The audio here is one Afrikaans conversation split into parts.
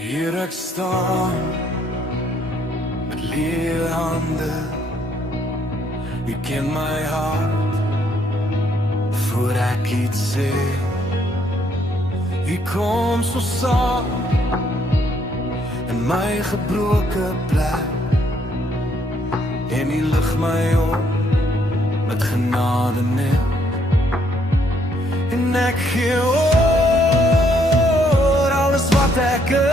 Hier ek staan met leë hande. U ken my hart voor ek iets sê. U kom so saam in my gebroke plek en u lig my op met genade net. En ek gee oor alles wat ek is.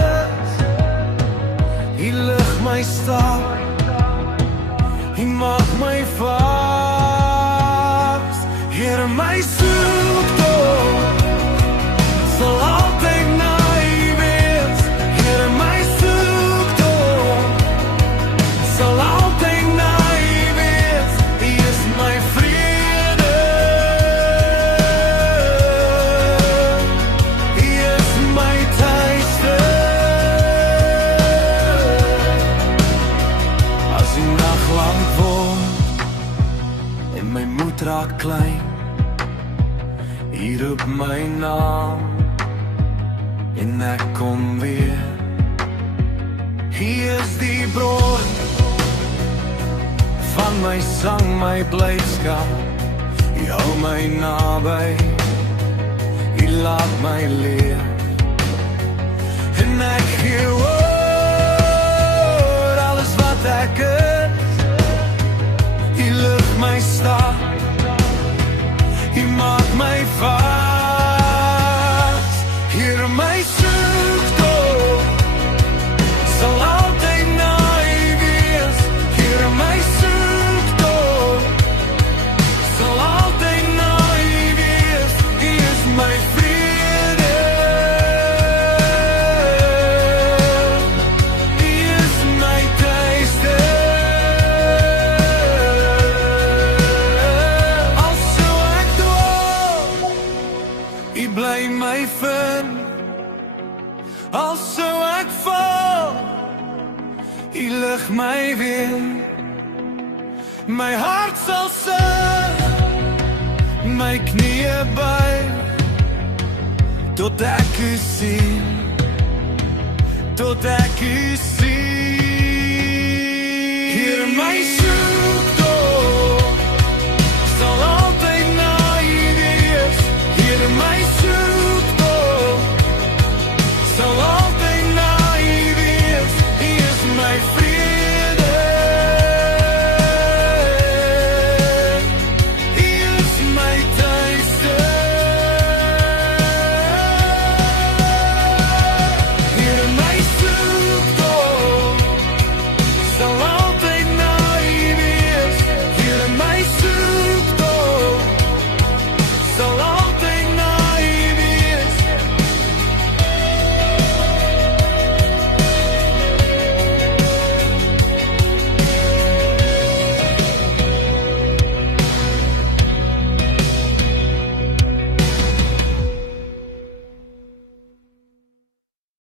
U lig my stap, u maak my vas. Here my soektocht sal altyd na u wees. Here my soektocht sal altyd na u wees. U is my vrede, u is my tuiste. As die nag lang word en my moed raak klein, U roep my naam en ek kom weer. U is die bron van my sang, my blydskap. U hou my naby, U laat my leer. En ek gee oor alles wat ek is. U lig my stap, U maak my vas. Here my soektocht sal altyd na U wees. Here my soektocht sal altyd na U wees. U is my vrede, U is my tuiste. U bly my vind, al sou ek val, U lig my weer. My hart sal sing, my knieë buig, tot ek U sien, tot ek U sien. Hier my